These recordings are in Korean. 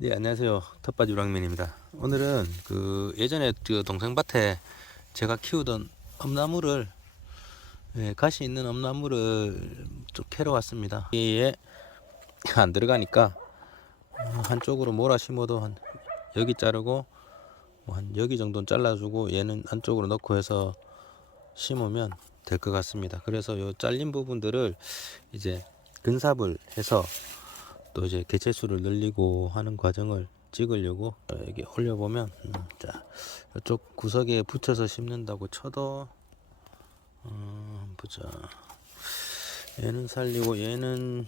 네, 안녕하세요. 텃밭 유랑맨입니다. 오늘은 예전에 동생 밭에 제가 키우던 엄나무를, 가시 있는 엄나무를 좀 캐러 왔습니다. 여기에 안 들어가니까 한쪽으로 몰아 심어도 한 여기 자르고 뭐한 여기 정도는 잘라주고 얘는 안쪽으로 넣고 해서 심으면 될 것 같습니다. 그래서 요 잘린 부분들을 이제 근삽을 해서 또 이제 개체수를 늘리고 하는 과정을 찍으려고 여기 올려보면 자, 이쪽 구석에 붙여서 심는다고 쳐도 보자. 얘는 살리고 얘는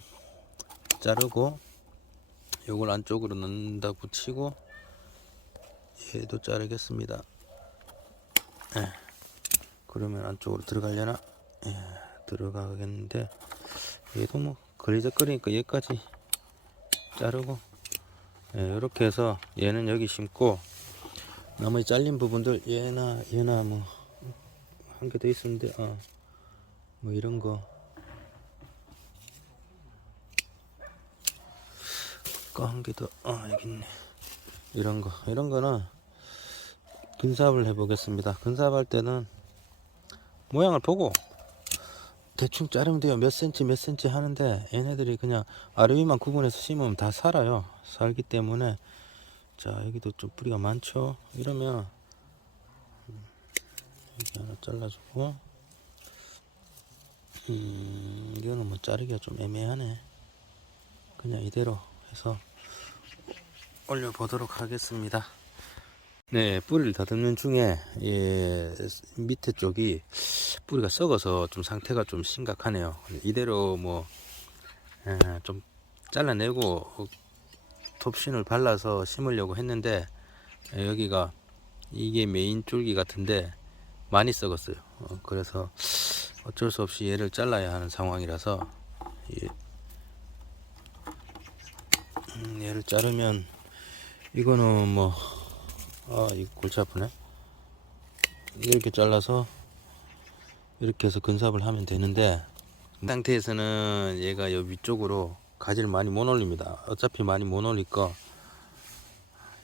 자르고 요걸 안쪽으로 넣는다고 치고 얘도 자르겠습니다. 그러면 안쪽으로 들어가려나? 들어가겠는데 얘도 뭐 걸리적거리니까 얘까지 자르고 이렇게 해서 얘는 여기 심고 나머지 잘린 부분들 얘나 뭐 한 개 더 있었는데 뭐 이런 거 한 개 더 여기 있네. 이런 거는 근삽을 해 보겠습니다. 근삽할 때는 모양을 보고 대충 자르면 돼요. 몇 센치 몇 센치 하는데 얘네들이 그냥 아래 위만 구분해서 심으면 다 살아요. 살기 때문에 자, 여기도 좀 뿌리가 많죠. 이러면 여기 하나 잘라주고 이거는 뭐 자르기가 좀 애매하네. 그냥 이대로 해서 올려보도록 하겠습니다. 네, 뿌리를 다듬는 중에 밑에 쪽이 뿌리가 썩어서 좀 상태가 좀 심각하네요. 이대로 뭐 좀 잘라내고 톱신을 발라서 심으려고 했는데 여기가 이게 메인 줄기 같은데 많이 썩었어요. 그래서 어쩔 수 없이 얘를 잘라야 하는 상황이라서 얘를 자르면 이거는 뭐 이거 골치 아프네. 이렇게 잘라서 이렇게 해서 근삽을 하면 되는데 이 상태에서는 얘가 요 위쪽으로 가지를 많이 못 올립니다. 어차피 많이 못 올리니까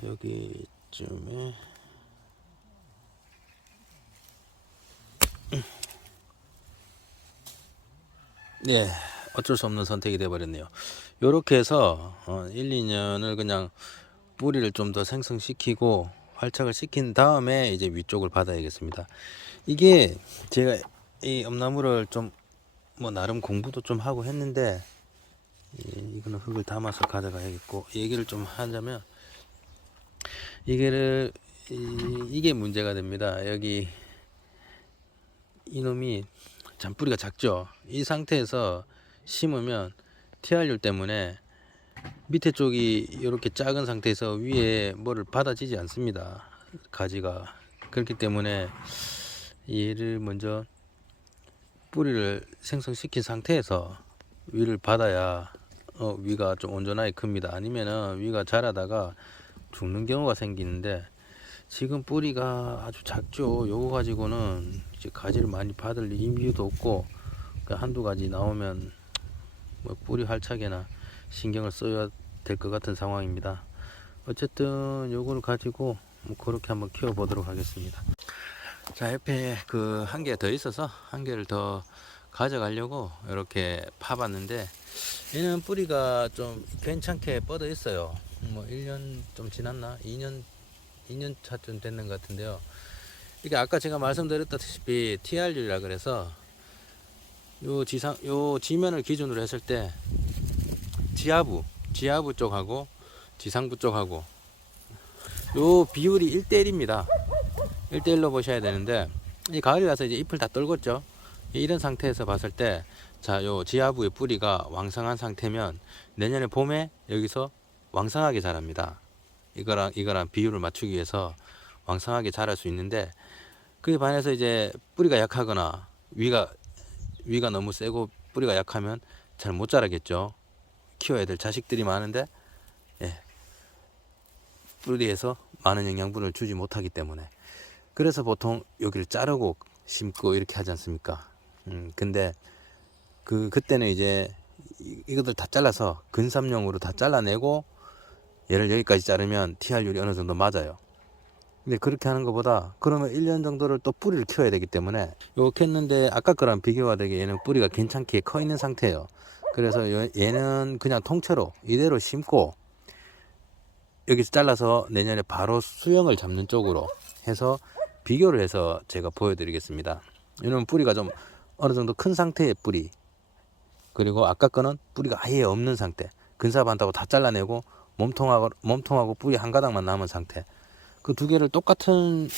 여기쯤에 네, 어쩔 수 없는 선택이 되어 버렸네요. 요렇게 해서 1, 2년을 그냥 뿌리를 좀 더 생성시키고 활착을 시킨 다음에 이제 위쪽을 받아야겠습니다. 이게 제가 이 엄나무를 좀 뭐 나름 공부도 좀 하고 했는데 이거는 흙을 담아서 가져가야겠고, 얘기를 좀 하자면 이게 문제가 됩니다. 여기 이놈이 잔뿌리가 작죠. 이 상태에서 심으면 TRU 때문에 밑에 쪽이 이렇게 작은 상태에서 위에 뭐를 받아지지 않습니다. 가지가. 그렇기 때문에 얘를 먼저 뿌리를 생성시킨 상태에서 위를 받아야 위가 좀 온전하게 큽니다. 아니면은 위가 자라다가 죽는 경우가 생기는데 지금 뿌리가 아주 작죠. 요거 가지고는 이제 가지를 많이 받을 이유도 없고 한두 가지 나오면 뭐 뿌리 활착에나 신경을 써야 될 것 같은 상황입니다. 어쨌든 요거를 가지고 뭐 그렇게 한번 키워 보도록 하겠습니다. 자, 옆에 한 개 더 있어서 한 개를 더 가져가려고 이렇게 파봤는데 얘는 뿌리가 좀 괜찮게 뻗어 있어요. 뭐 1년 좀 지났나? 2년 차쯤 됐는 것 같은데요. 이게 아까 제가 말씀드렸다시피 TRU라 그래서 요 지면을 기준으로 했을 때 지하부 쪽하고 지상부 쪽하고 요 비율이 1대1입니다. 1대1로 보셔야 되는데 이 가을이라서 이제 잎을 다 떨궜죠. 이런 상태에서 봤을 때 자, 요 지하부의 뿌리가 왕성한 상태면 내년에 봄에 여기서 왕성하게 자랍니다. 이거랑 비율을 맞추기 위해서 왕성하게 자랄 수 있는데 그에 반해서 이제 뿌리가 약하거나 위가 너무 세고 뿌리가 약하면 잘 못 자라겠죠. 키워야 될 자식들이 많은데 뿌리에서 많은 영양분을 주지 못하기 때문에 그래서 보통 여기를 자르고 심고 이렇게 하지 않습니까? 근데 그때는 이제 이것들 다 잘라서 근삽용으로 다 잘라내고 얘를 여기까지 자르면 TR율이 어느 정도 맞아요. 근데 그렇게 하는 것보다 그러면 1년 정도를 또 뿌리를 키워야 되기 때문에 요렇게 했는데 아까 거랑 비교가 되게 얘는 뿌리가 괜찮게 커 있는 상태예요. 그래서 얘는 그냥 통째로 이대로 심고 여기서 잘라서 내년에 바로 수영을 잡는 쪽으로 해서 비교를 해서 제가 보여드리겠습니다. 얘는 뿌리가 좀 어느 정도 큰 상태의 뿌리, 그리고 아까 거는 뿌리가 아예 없는 상태, 근사반다고 다 잘라내고 몸통하고 뿌리 한 가닥만 남은 상태. 그 두 개를 똑같은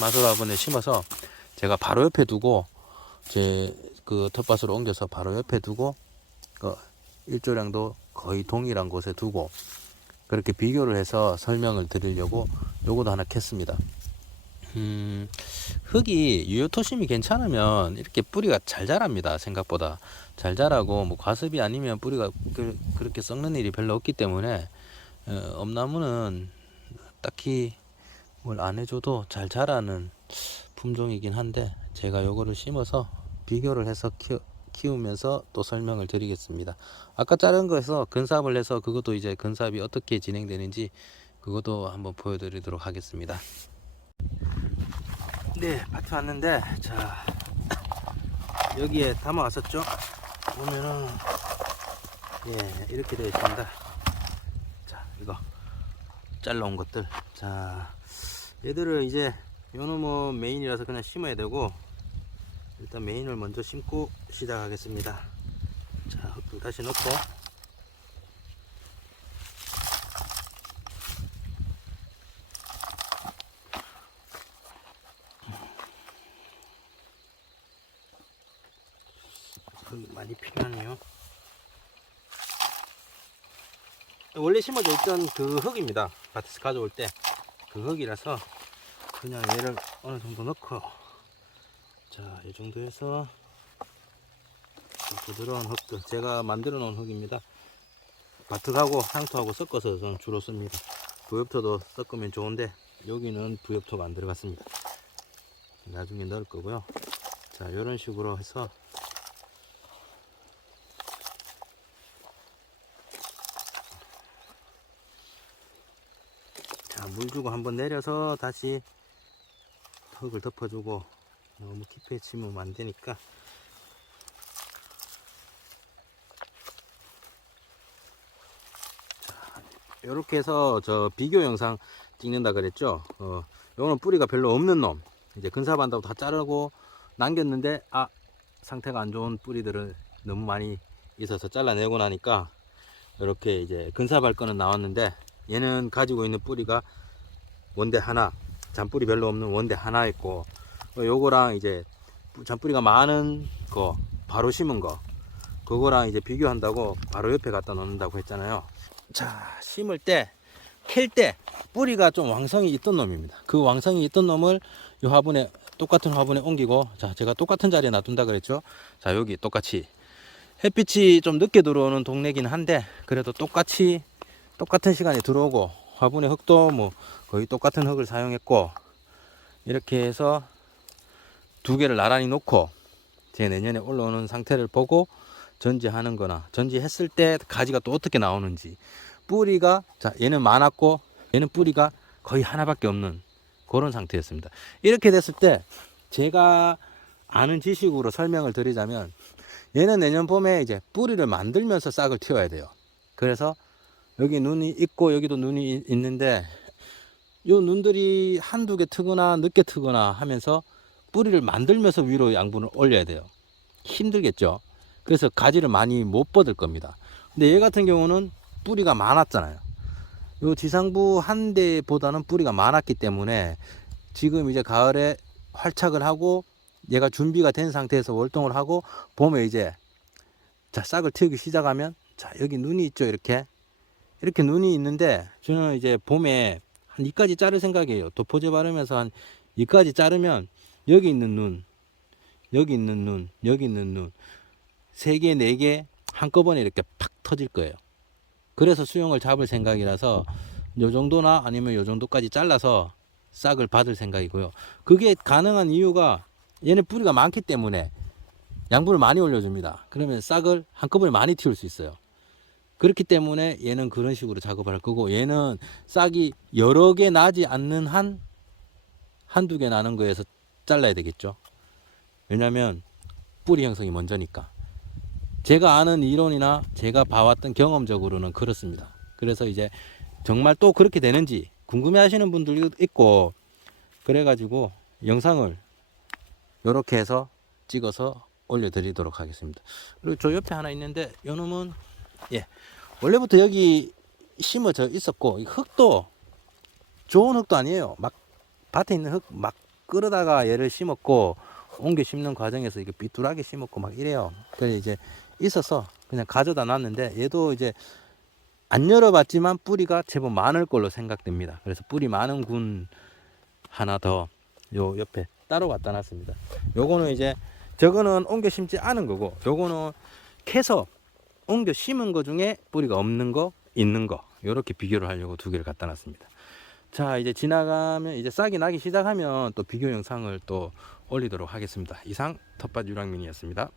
마솔 화분에 심어서 제가 바로 옆에 두고 제 그 텃밭으로 옮겨서 바로 옆에 두고 일조량도 거의 동일한 곳에 두고 그렇게 비교를 해서 설명을 드리려고 요거도 하나 캤습니다. 흙이 유효토심이 괜찮으면 이렇게 뿌리가 잘 자랍니다. 생각보다 잘 자라고, 뭐 과습이 아니면 뿌리가 그렇게 썩는 일이 별로 없기 때문에 엄나무는 딱히 뭘 안 해줘도 잘 자라는 품종이긴 한데, 제가 요거를 심어서 비교를 해서 키우면서 또 설명을 드리겠습니다. 아까 자른 거에서 근삽을 해서 그것도 이제 근삽이 어떻게 진행되는지 그것도 한번 보여드리도록 하겠습니다. 네, 밭에 왔는데, 자, 여기에 담아왔었죠? 보면은, 예, 이렇게 되어 있습니다. 자, 이거 잘라온 것들. 자, 얘들을 이제 요놈은 메인이라서 그냥 심어야 되고, 일단 메인을 먼저 심고 시작하겠습니다. 자, 흙도 다시 넣고, 흙이 많이 필요하네요. 원래 심어져 있던 그 흙입니다. 밭에서 가져올 때 그 흙이라서 그냥 얘를 어느 정도 넣고, 자, 이 정도 해서 부드러운 흙들, 제가 만들어 놓은 흙입니다. 바트하고 향토하고 섞어서 저는 주로 씁니다. 부엽토도 섞으면 좋은데 여기는 부엽토가 안 들어갔습니다. 나중에 넣을 거고요. 자, 이런 식으로 해서 자, 물 주고 한번 내려서 다시 흙을 덮어주고, 너무 깊게 치면 안 되니까. 이렇게 해서 저 비교 영상 찍는다 그랬죠. 요거는 뿌리가 별로 없는 놈, 이제 근사반다고 다 자르고 남겼는데, 상태가 안 좋은 뿌리들을 너무 많이 있어서 잘라내고 나니까 이렇게 이제 근사발 거는 나왔는데, 얘는 가지고 있는 뿌리가 원대 하나, 잔뿌리 별로 없는 원대 하나 있고, 요거랑 이제 잔뿌리가 많은 거 바로 심은 거, 그거랑 이제 비교한다고 바로 옆에 갖다 놓는다고 했잖아요. 자, 심을 때, 캘 때 뿌리가 좀 왕성이 있던 놈입니다. 그 왕성이 있던 놈을 이 화분에, 똑같은 화분에 옮기고, 자, 제가 똑같은 자리에 놔둔다 그랬죠. 자, 여기 똑같이 햇빛이 좀 늦게 들어오는 동네긴 한데, 그래도 똑같은 시간에 들어오고, 화분의 흙도 뭐 거의 똑같은 흙을 사용했고, 이렇게 해서 두 개를 나란히 놓고 제 내년에 올라오는 상태를 보고 전지하는 거나, 전지했을 때 가지가 또 어떻게 나오는지, 뿌리가, 자, 얘는 많았고 얘는 뿌리가 거의 하나밖에 없는 그런 상태였습니다. 이렇게 됐을 때 제가 아는 지식으로 설명을 드리자면, 얘는 내년 봄에 이제 뿌리를 만들면서 싹을 틔워야 돼요. 그래서 여기 눈이 있고 여기도 눈이 있는데, 요 눈들이 한두 개 트거나 늦게 트거나 하면서 뿌리를 만들면서 위로 양분을 올려야 돼요. 힘들겠죠. 그래서 가지를 많이 못 뻗을 겁니다. 근데 얘 같은 경우는 뿌리가 많았잖아요. 요 지상부 한 대보다는 뿌리가 많았기 때문에 지금 이제 가을에 활착을 하고 얘가 준비가 된 상태에서 월동을 하고, 봄에 이제 자, 싹을 틔우기 시작하면, 자, 여기 눈이 있죠. 이렇게 눈이 있는데, 저는 이제 봄에 한 이까지 자를 생각이에요. 도포제 바르면서 한 이까지 자르면 여기 있는 눈, 여기 있는 눈, 여기 있는 눈, 3개, 4개 한꺼번에 이렇게 팍 터질 거예요. 그래서 수영을 잡을 생각이라서 요 정도나 아니면 요 정도까지 잘라서 싹을 받을 생각이고요. 그게 가능한 이유가, 얘네 뿌리가 많기 때문에 양분을 많이 올려줍니다. 그러면 싹을 한꺼번에 많이 틔울 수 있어요. 그렇기 때문에 얘는 그런 식으로 작업을 할 거고, 얘는 싹이 여러 개 나지 않는 한 한두 개 나는 거에서 잘라야 되겠죠. 왜냐면 뿌리 형성이 먼저니까. 제가 아는 이론이나 제가 봐왔던 경험적으로는 그렇습니다. 그래서 이제 정말 또 그렇게 되는지 궁금해 하시는 분들도 있고, 그래가지고 영상을 이렇게 해서 찍어서 올려드리도록 하겠습니다. 그리고 저 옆에 하나 있는데, 요 놈은 예, 원래부터 여기 심어져 있었고, 이 흙도 좋은 흙도 아니에요. 막 밭에 있는 흙 막 끌어다가 얘를 심었고, 옮겨 심는 과정에서 이게 삐뚤하게 심었고 막 이래요. 그래서 이제 있어서 그냥 가져다 놨는데, 얘도 이제 안 열어봤지만 뿌리가 제법 많을 걸로 생각됩니다. 그래서 뿌리 많은 군 하나 더 요 옆에 따로 갖다 놨습니다. 요거는 이제 저거는 옮겨 심지 않은 거고, 요거는 캐서 옮겨 심은 거 중에 뿌리가 없는 거, 있는 거, 요렇게 비교를 하려고 두 개를 갖다 놨습니다. 자, 이제 지나가면, 이제 싹이 나기 시작하면 또 비교 영상을 또 올리도록 하겠습니다. 이상 텃밭 유랑민이었습니다.